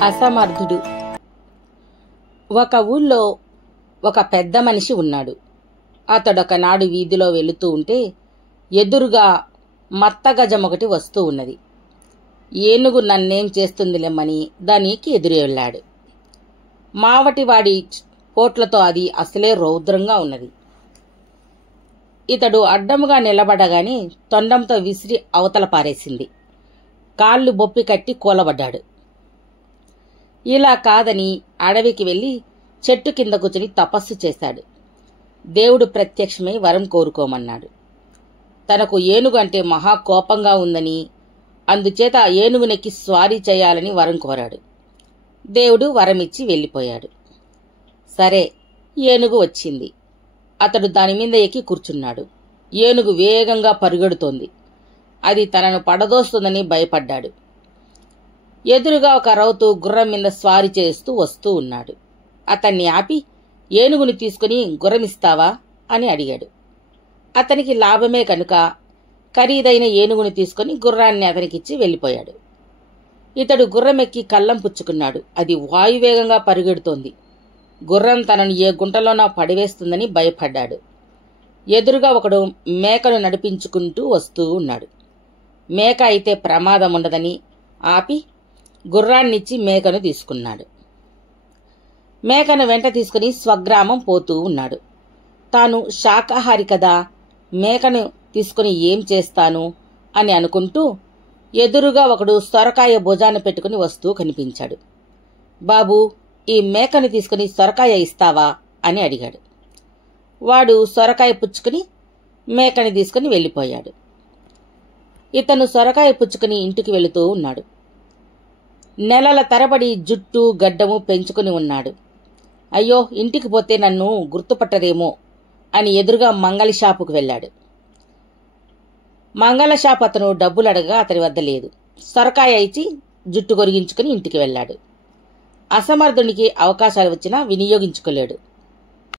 అసమర్థుడు. ఒక ఊళ్ళో ఒక పెద్ద మనిషి ఉన్నాడు. అతడొకనాడు వీధిలో వెళుతూ ఉంటే ఎదురుగా మత్తగజం ఒకటి వస్తూ ఉన్నది. ఏనుగు నన్నేం చేస్తుందిలేమ్మని దానికి ఎదురు వెళ్ళాడు. మావటివాడి పోట్లతో అది అసలే రౌద్రంగా ఉన్నది. ఇతడు అడ్డముగా నిలబడగానే తొండంతో విసిరి అవతల పారేసింది. కాళ్ళు బొప్పి కట్టి కూలబడ్డాడు. ఇలా కాదని అడవికి వెళ్లి చెట్టు కింద కూర్చుని తపస్సు చేశాడు. దేవుడు ప్రత్యక్షమై వరం కోరుకోమన్నాడు. తనకు ఏనుగు అంటే మహా కోపంగా ఉందని, అందుచేత ఆ ఏనుగునెక్కి స్వారీ చేయాలని వరం కోరాడు. దేవుడు వరమిచ్చి వెళ్ళిపోయాడు. సరే, ఏనుగు వచ్చింది. అతడు దానిమీద ఎక్కి కూర్చున్నాడు. ఏనుగు వేగంగా పరుగెడుతోంది. అది తనను పడదోస్తుందని భయపడ్డాడు. ఎదురుగా ఒక రౌతు గుర్రం మీద స్వారీ చేస్తూ వస్తూ ఉన్నాడు. అతన్ని ఆపి, ఏనుగుని తీసుకుని గుర్రమిస్తావా అని అడిగాడు. అతనికి లాభమే కనుక ఖరీదైన ఏనుగుని తీసుకుని గుర్రాన్ని అతనికిచ్చి వెళ్ళిపోయాడు. ఇతడు గుర్రమెక్కి కళ్ళం పుచ్చుకున్నాడు. అది వాయువేగంగా పరుగెడుతోంది. గుర్రం తనను ఏ గుంటలోనా పడివేస్తుందని భయపడ్డాడు. ఎదురుగా ఒకడు మేకను నడిపించుకుంటూ వస్తూ ఉన్నాడు. మేక అయితే ప్రమాదం ఉండదని ఆపి గుర్రాన్నిచ్చి మేకను తీసుకున్నాడు. మేకను వెంట తీసుకుని స్వగ్రామం పోతూ ఉన్నాడు. తాను శాకాహారి కదా, మేకను తీసుకుని ఏం చేస్తాను అని అనుకుంటూ ఎదురుగా ఒకడు సొరకాయ భుజాన పెట్టుకుని వస్తూ కనిపించాడు. బాబూ, ఈ మేకను తీసుకుని సొరకాయ ఇస్తావా అని అడిగాడు. వాడు సొరకాయ పుచ్చుకుని మేకని తీసుకుని వెళ్ళిపోయాడు. ఇతను సొరకాయ పుచ్చుకుని ఇంటికి వెళుతూ ఉన్నాడు. నెలల తరబడి జుట్టు గడ్డము పెంచుకుని ఉన్నాడు. అయ్యో, ఇంటికి పోతే నన్ను గుర్తుపట్టరేమో అని ఎదురుగా మంగళ షాపుకు వెళ్ళాడు. మంగళ షాపు అతను డబ్బులు అడగగా అతని వద్ద లేదు. సొరకాయ ఇచ్చి జుట్టు కొరిగించుకుని ఇంటికి వెళ్ళాడు. అసమర్థునికి అవకాశాలు వచ్చినా వినియోగించుకోలేడు.